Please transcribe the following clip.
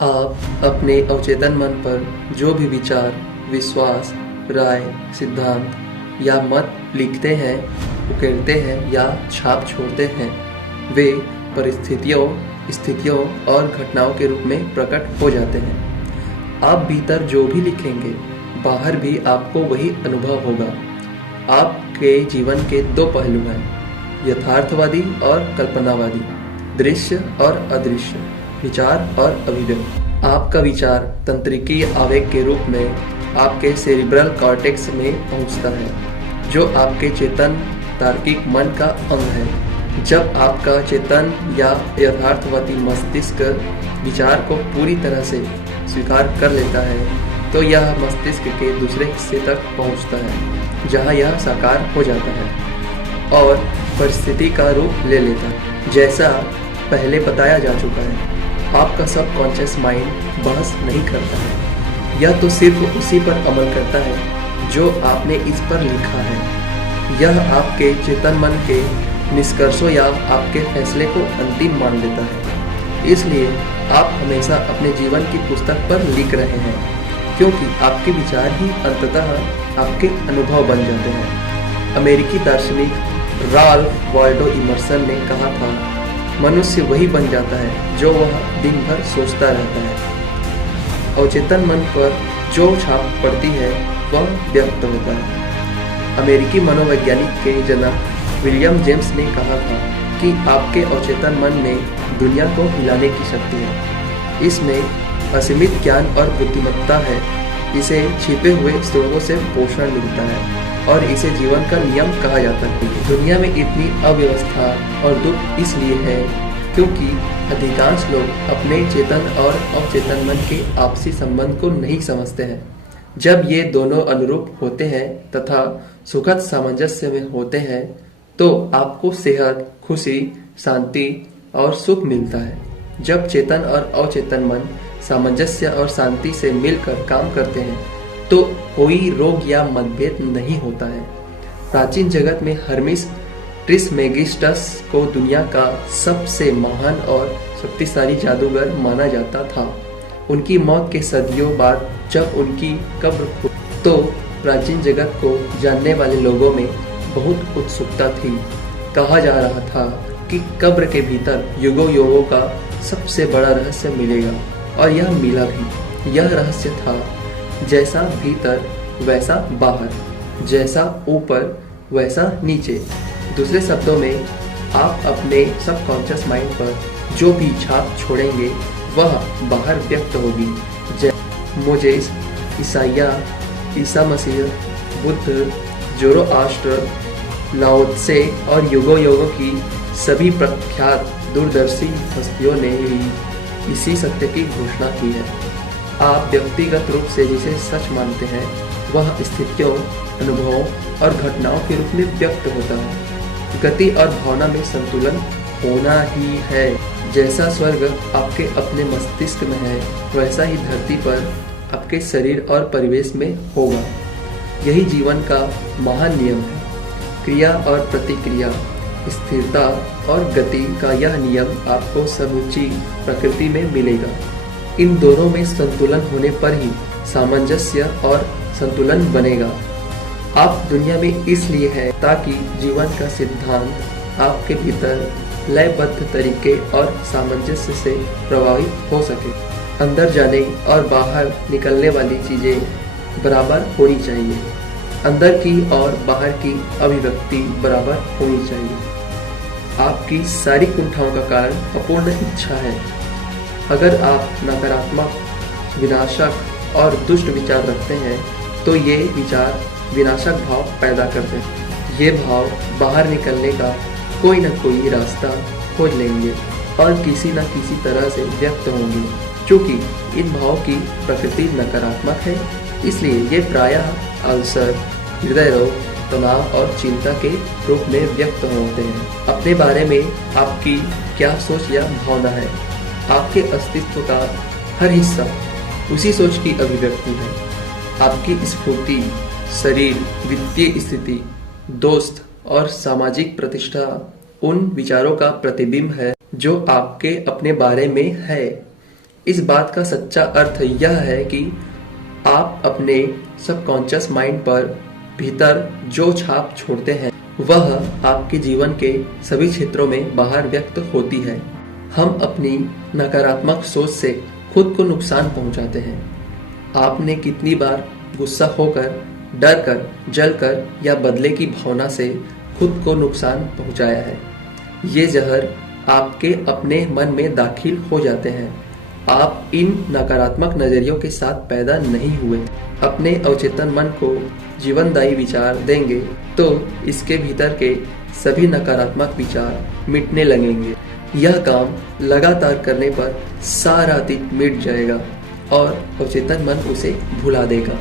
आप अपने अवचेतन मन पर जो भी विचार, विश्वास, राय, सिद्धांत या मत लिखते हैं, उकेरते हैं या छाप छोड़ते हैं, वे परिस्थितियों, स्थितियों और घटनाओं के रूप में प्रकट हो जाते हैं। आप भीतर जो भी लिखेंगे, बाहर भी आपको वही अनुभव होगा। आपके जीवन के दो पहलू हैं, यथार्थवादी और कल्पनावादी, दृश्य और अदृश्य, विचार और अभिव्यक्ति। आपका विचार तंत्रिकीय आवेग के रूप में आपके सेरिब्रल कॉर्टेक्स में पहुंचता है, जो आपके चेतन तार्किक मन का अंग है। जब आपका चेतन या यथार्थवादी मस्तिष्क विचार को पूरी तरह से स्वीकार कर लेता है, तो यह मस्तिष्क के दूसरे हिस्से तक पहुंचता है, जहां यह साकार हो जाता है और परिस्थिति का रूप ले लेता है। जैसा पहले बताया जा चुका है, आपका सबकॉन्शियस माइंड बहस नहीं करता है, यह तो सिर्फ उसी पर अमल करता है जो आपने इस पर लिखा है। यह आपके चेतन मन के निष्कर्षों या आपके फैसले को अंतिम मान लेता है। इसलिए आप हमेशा अपने जीवन की पुस्तक पर लिख रहे हैं, क्योंकि आपके विचार ही अंततः आपके अनुभव बन जाते हैं। अमेरिकी दार्शनिक राल्फ वाल्डो इमर्सन ने कहा था, मनुष्य वही बन जाता है जो वह दिन भर सोचता रहता है। अवचेतन मन पर जो छाप पड़ती है वह व्यक्त होता है। अमेरिकी मनोवैज्ञानिक के जनक विलियम जेम्स ने कहा था कि आपके अवचेतन मन में दुनिया को हिलाने की शक्ति है। इसमें असीमित ज्ञान और बुद्धिमत्ता है। इसे छिपे हुए स्रोतों से पोषण मिलता है और इसे जीवन का नियम कहा जाता है। दुनिया में इतनी अव्यवस्था और दुख इसलिए है क्योंकि अधिकांश लोग अपने चेतन और अवचेतन मन के आपसी संबंध को नहीं समझते हैं। जब ये दोनों अनुरूप होते हैं तथा सुखद सामंजस्य में होते हैं, तो आपको सेहत, खुशी, शांति और सुख मिलता है। जब चेतन और अवचेतन मन सामंजस्य और शांति से मिलकर काम करते हैं, तो कोई रोग या मतभेद नहीं होता है। प्राचीन जगत में हर्मिस ट्रिसमेगिस्टस को दुनिया का सबसे महान और शक्तिशाली जादूगर माना जाता था। उनकी मौत के सदियों बाद जब उनकी कब्र खुदी, तो प्राचीन जगत को जानने वाले लोगों में बहुत उत्सुकता थी। कहा जा रहा था कि कब्र के भीतर युगों युगों का सबसे बड़ा रहस्य मिलेगा, और यह मिला भी। यह रहस्य था, जैसा भीतर वैसा बाहर, जैसा ऊपर वैसा नीचे। दूसरे शब्दों में, आप अपने सबकॉन्शियस माइंड पर जो भी छाप छोड़ेंगे वह बाहर व्यक्त होगी। मोजेस, ईसाइया, ईसा मसीह, बुद्ध, जोरोआस्ट्र, लाओ त्से और युगों युगों की सभी प्रख्यात दूरदर्शी हस्तियों ने भी इसी सत्य की घोषणा की है। आप व्यक्तिगत रूप से जिसे सच मानते हैं, वह स्थितियों, अनुभवों और घटनाओं के रूप में व्यक्त होता है। गति और भावना में संतुलन होना ही है। जैसा स्वर्ग आपके अपने मस्तिष्क में है, वैसा ही धरती पर आपके शरीर और परिवेश में होगा। यही जीवन का महान नियम है। क्रिया और प्रतिक्रिया, स्थिरता और गति का यह नियम आपको समूची प्रकृति में मिलेगा। इन दोनों में संतुलन होने पर ही सामंजस्य और संतुलन बनेगा। आप दुनिया में इसलिए हैं ताकि जीवन का सिद्धांत आपके भीतर लयबद्ध तरीके और सामंजस्य से प्रभावित हो सके। अंदर जाने और बाहर निकलने वाली चीजें बराबर होनी चाहिए। अंदर की और बाहर की अभिव्यक्ति बराबर होनी चाहिए। आपकी सारी कुंठाओं का कारण अपूर्ण इच्छा है। अगर आप नकारात्मक, विनाशक और दुष्ट विचार रखते हैं, तो ये विचार विनाशक भाव पैदा करते हैं। ये भाव बाहर निकलने का कोई न कोई रास्ता खोज लेंगे और किसी न किसी तरह से व्यक्त होंगे। चूँकि इन भाव की प्रकृति नकारात्मक है, इसलिए ये प्रायः अल्सर, हृदय रोग, तनाव और चिंता के रूप में व्यक्त होते हैं। अपने बारे में आपकी क्या सोच या भावना है, आपके अस्तित्व का हर हिस्सा उसी सोच की अभिव्यक्ति है। आपकी स्फूर्ति, शरीर, वित्तीय स्थिति, दोस्त और सामाजिक प्रतिष्ठा उन विचारों का प्रतिबिंब है जो आपके अपने बारे में है। इस बात का सच्चा अर्थ यह है कि आप अपने सबकॉन्शियस माइंड पर भीतर जो छाप छोड़ते हैं वह आपके जीवन के सभी क्षेत्रों में बाहर व्यक्त होती है। हम अपनी नकारात्मक सोच से खुद को नुकसान पहुंचाते हैं। आपने कितनी बार गुस्सा होकर, डर कर, जल कर या बदले की भावना से खुद को नुकसान पहुंचाया है? ये जहर आपके अपने मन में दाखिल हो जाते हैं। आप इन नकारात्मक नजरियों के साथ पैदा नहीं हुए। अपने अवचेतन मन को जीवनदायी विचार देंगे तो इसके भीतर के सभी नकारात्मक विचार मिटने लगेंगे। यह काम लगातार करने पर सारा दिन मिट जाएगा और अवचेतन मन उसे भुला देगा।